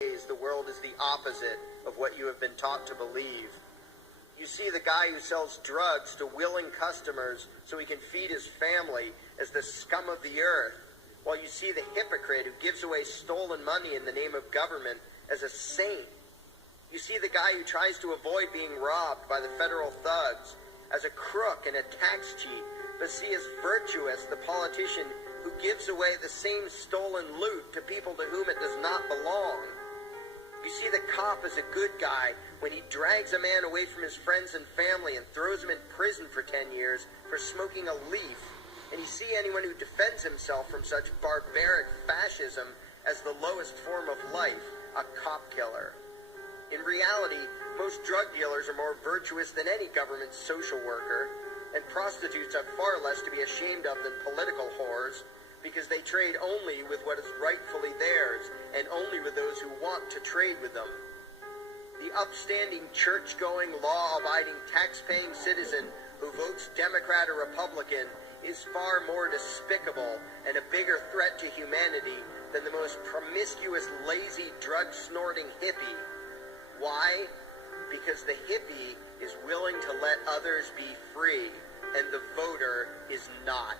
The world is the opposite of what you have been taught to believe. You see the guy who sells drugs to willing customers so he can feed his family as the scum of the earth, while you see the hypocrite who gives away stolen money in the name of government as a saint. You see the guy who tries to avoid being robbed by the federal thugs as a crook and a tax cheat, but see as virtuous the politician who gives away the same stolen loot to people to whom it does not belong. You see the cop as a good guy when he drags a man away from his friends and family and throws him in prison for 10 years for smoking a leaf. And you see anyone who defends himself from such barbaric fascism as the lowest form of life, a cop killer. In reality, most drug dealers are more virtuous than any government social worker, and prostitutes have far less to be ashamed of than political whores, because they trade only with what is rightfully theirs, and only with those who want to trade with them. The upstanding, church-going, law-abiding, tax-paying citizen who votes Democrat or Republican is far more despicable and a bigger threat to humanity than the most promiscuous, lazy, drug-snorting hippie. Why? Because the hippie is willing to let others be free, and the voter is not.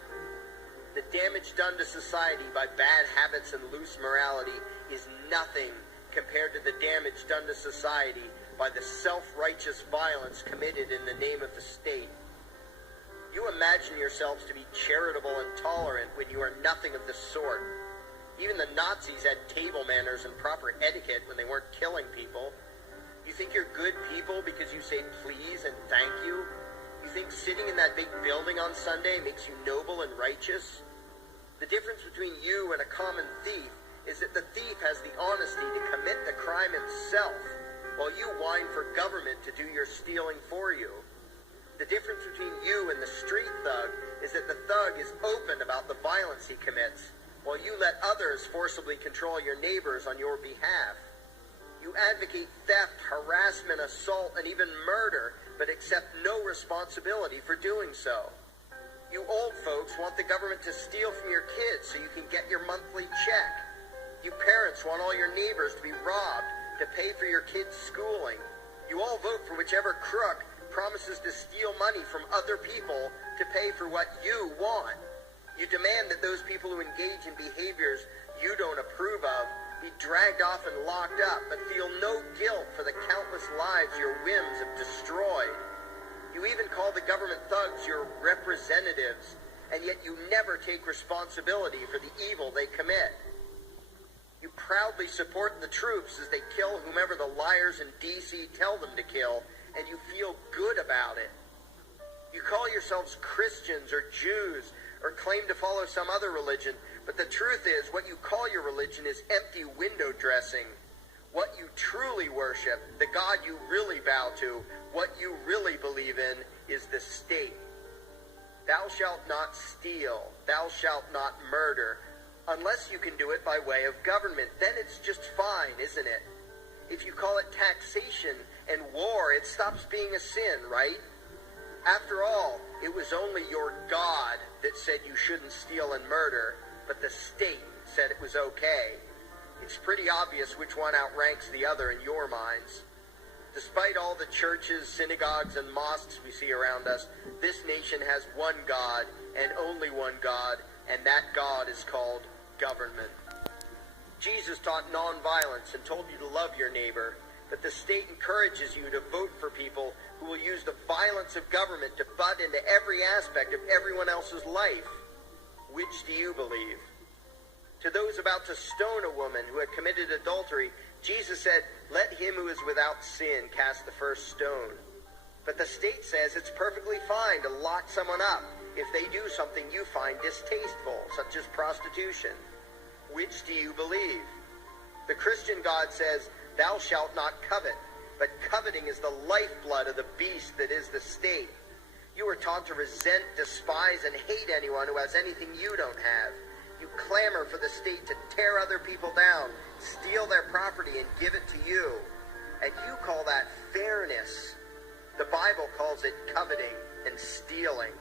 The damage done to society by bad habits and loose morality is nothing compared to the damage done to society by the self-righteous violence committed in the name of the state. You imagine yourselves to be charitable and tolerant when you are nothing of the sort. Even the Nazis had table manners and proper etiquette when they weren't killing people. You think you're good people because you say please and thank you? You think sitting in that big building on Sunday makes you noble and righteous? The difference between you and a common thief is that the thief has the honesty to commit the crime himself, while you whine for government to do your stealing for you. The difference between you and the street thug is that the thug is open about the violence he commits, while you let others forcibly control your neighbors on your behalf. You advocate theft, harassment, assault, and even murder, but accept no responsibility for doing so. You old folks want the government to steal from your kids so you can get your monthly check. You parents want all your neighbors to be robbed to pay for your kids' schooling. You all vote for whichever crook promises to steal money from other people to pay for what you want. You demand that those people who engage in behaviors you don't approve of be dragged off and locked up, but feel no guilt for the countless lives your whims have destroyed. You even call the government thugs your representatives, and yet you never take responsibility for the evil they commit. You proudly support the troops as they kill whomever the liars in D.C. tell them to kill, and you feel good about it. You call yourselves Christians or Jews or claim to follow some other religion, but the truth is what you call your religion is empty window dressing. What you truly worship, the God you really bow to, what you really believe in, is the state. Thou shalt not steal, thou shalt not murder, unless you can do it by way of government. Then it's just fine, isn't it? If you call it taxation and war, it stops being a sin, right? After all, it was only your God that said you shouldn't steal and murder, but the state said it was okay. It's pretty obvious which one outranks the other in your minds. Despite all the churches, synagogues, and mosques we see around us, this nation has one God and only one God, and that God is called government. Jesus taught nonviolence and told you to love your neighbor, but the state encourages you to vote for people who will use the violence of government to butt into every aspect of everyone else's life. Which do you believe? To those about to stone a woman who had committed adultery, Jesus said, "Let him who is without sin cast the first stone." But the state says it's perfectly fine to lock someone up if they do something you find distasteful, such as prostitution. Which do you believe? The Christian God says, "Thou shalt not covet," but coveting is the lifeblood of the beast that is the state. You are taught to resent, despise, and hate anyone who has anything you don't have. You clamor for the state to tear other people down, steal their property, and give it to you. And you call that fairness. The Bible calls it coveting and stealing.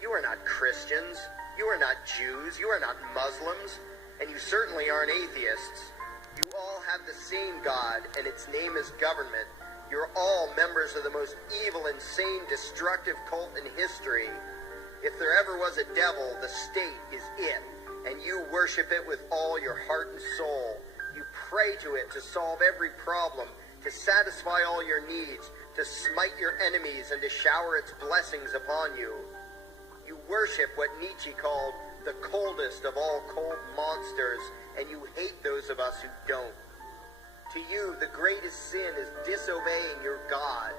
You are not Christians. You are not Jews. You are not Muslims. And you certainly aren't atheists. You all have the same God, and its name is government. You're all members of the most evil, insane, destructive cult in history. If there ever was a devil, the state is it, and you worship it with all your heart and soul. You pray to it to solve every problem, to satisfy all your needs, to smite your enemies, and to shower its blessings upon you. You worship what Nietzsche called the coldest of all cold monsters, and you hate those of us who don't. To you, the greatest sin is disobeying your God,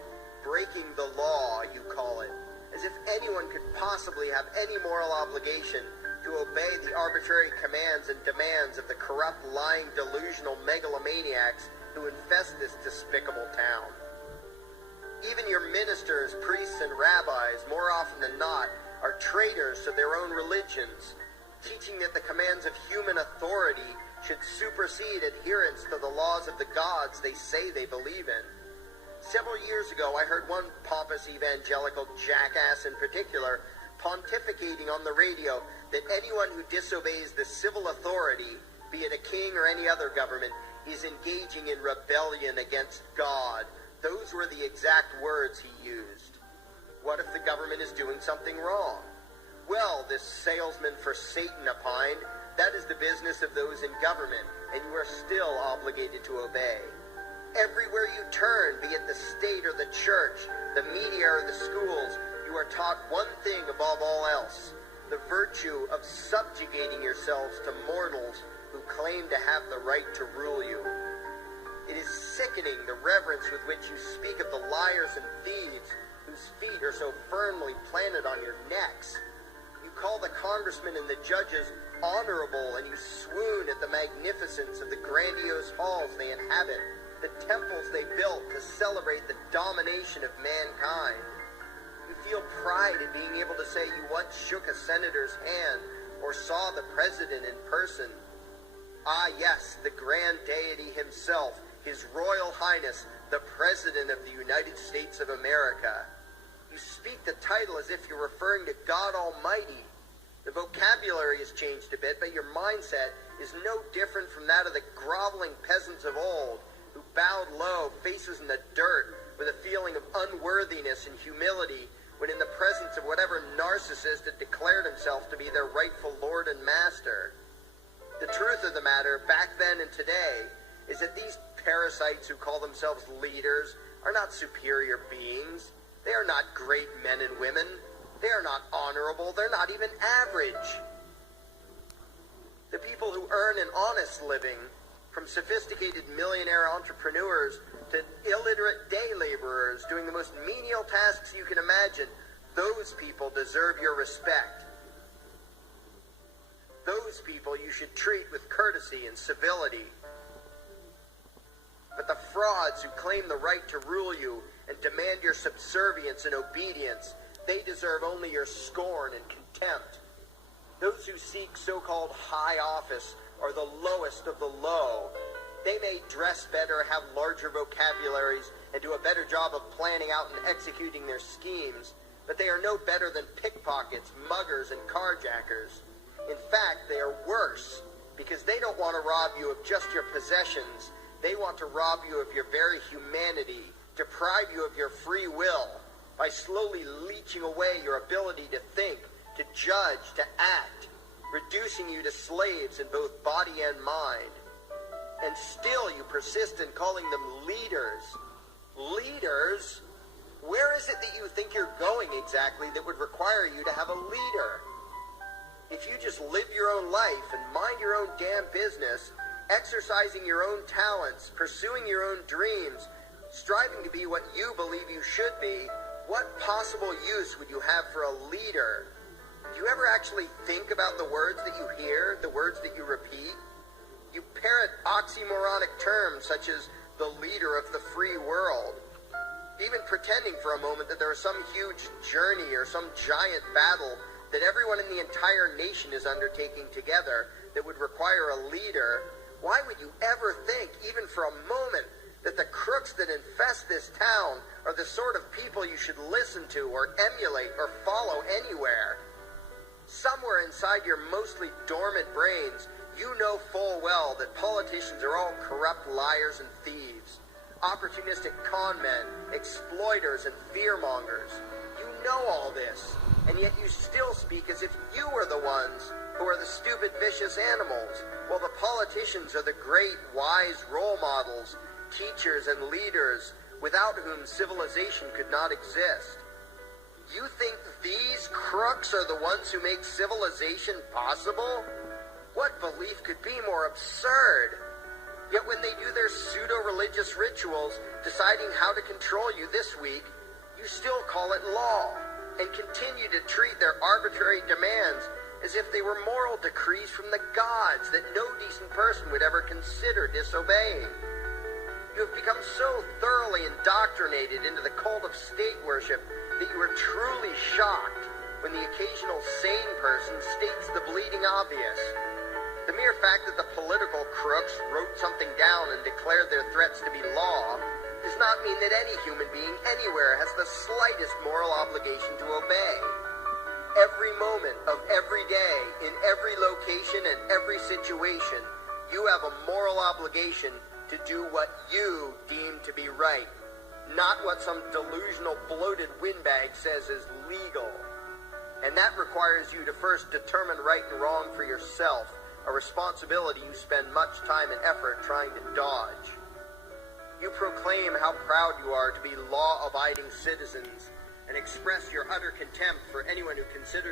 breaking the law, you call it, as if anyone could possibly have any moral obligation to obey the arbitrary commands and demands of the corrupt, lying, delusional megalomaniacs who infest this despicable town. Even your ministers, priests, and rabbis, more often than not, are traitors to their own religions, teaching that the commands of human authority should supersede adherence to the laws of the gods they say they believe in. Several years ago, I heard one pompous evangelical jackass in particular pontificating on the radio that anyone who disobeys the civil authority, be it a king or any other government, is engaging in rebellion against God. Those were the exact words he used. What if the government is doing something wrong? Well, this salesman for Satan opined, that is the business of those in government, and you are still obligated to obey. Everywhere you turn, be it the state or the church, the media or the schools, you are taught one thing above all else, the virtue of subjugating yourselves to mortals who claim to have the right to rule you. It is sickening the reverence with which you speak of the liars and thieves whose feet are so firmly planted on your necks. You call the congressmen and the judges honorable, and you swoon at the magnificence of the grandiose halls they inhabit, the temples they built to celebrate the domination of mankind. You feel pride in being able to say you once shook a senator's hand or saw the president in person. Ah, yes, the grand deity himself, His Royal Highness, the President of the United States of America. You speak the title as if you're referring to God Almighty. The vocabulary has changed a bit, but your mindset is no different from that of the groveling peasants of old, who bowed low, faces in the dirt, with a feeling of unworthiness and humility, when in the presence of whatever narcissist had declared himself to be their rightful lord and master. The truth of the matter, back then and today, is that these parasites who call themselves leaders are not superior beings. They are not great men and women. They are not honorable. They're not even average. The people who earn an honest living, from sophisticated millionaire entrepreneurs to illiterate day laborers doing the most menial tasks you can imagine, those people deserve your respect. Those people you should treat with courtesy and civility. But the frauds who claim the right to rule you and demand your subservience and obedience, they deserve only your scorn and contempt. Those who seek so-called high office are the lowest of the low. They may dress better, have larger vocabularies, and do a better job of planning out and executing their schemes, but they are no better than pickpockets, muggers, and carjackers. In fact, they are worse, because they don't want to rob you of just your possessions. They want to rob you of your very humanity, deprive you of your free will, by slowly leeching away your ability to think, to judge, to act, reducing you to slaves in both body and mind. And still you persist in calling them leaders. Leaders? Where is it that you think you're going exactly that would require you to have a leader? If you just live your own life and mind your own damn business, exercising your own talents, pursuing your own dreams, striving to be what you believe you should be, what possible use would you have for a leader? Do you ever actually think about the words that you hear, the words that you repeat? You parrot oxymoronic terms such as the leader of the free world, even pretending for a moment that there is some huge journey or some giant battle that everyone in the entire nation is undertaking together that would require a leader. Why would you ever think, even for a moment, that the crooks that infest this town are the sort of people you should listen to or emulate or follow anywhere? Somewhere inside your mostly dormant brains, You know full well that politicians are all corrupt liars and thieves, opportunistic con men, exploiters, and fearmongers. You know all this, and yet you still speak as if you are the ones who are the stupid, vicious animals, while the politicians are the great, wise role models, teachers, and leaders without whom civilization could not exist. You think these crooks are the ones who make civilization possible? What belief could be more absurd? Yet when they do their pseudo-religious rituals, deciding how to control you this week, you still call it law, and continue to treat their arbitrary demands as if they were moral decrees from the gods that no decent person would ever consider disobeying. You have become so thoroughly indoctrinated into the cult of state worship that you are truly shocked when the occasional sane person states the bleeding obvious. The mere fact that the political crooks wrote something down and declared their threats to be law does not mean that any human being anywhere has the slightest moral obligation to obey. Every moment of every day, in every location and every situation, you have a moral obligation to do what you deem to be right, not what some delusional bloated windbag says is legal. And that requires you to first determine right and wrong for yourself, a responsibility you spend much time and effort trying to dodge. You proclaim how proud you are to be law-abiding citizens and express your utter contempt for anyone who considers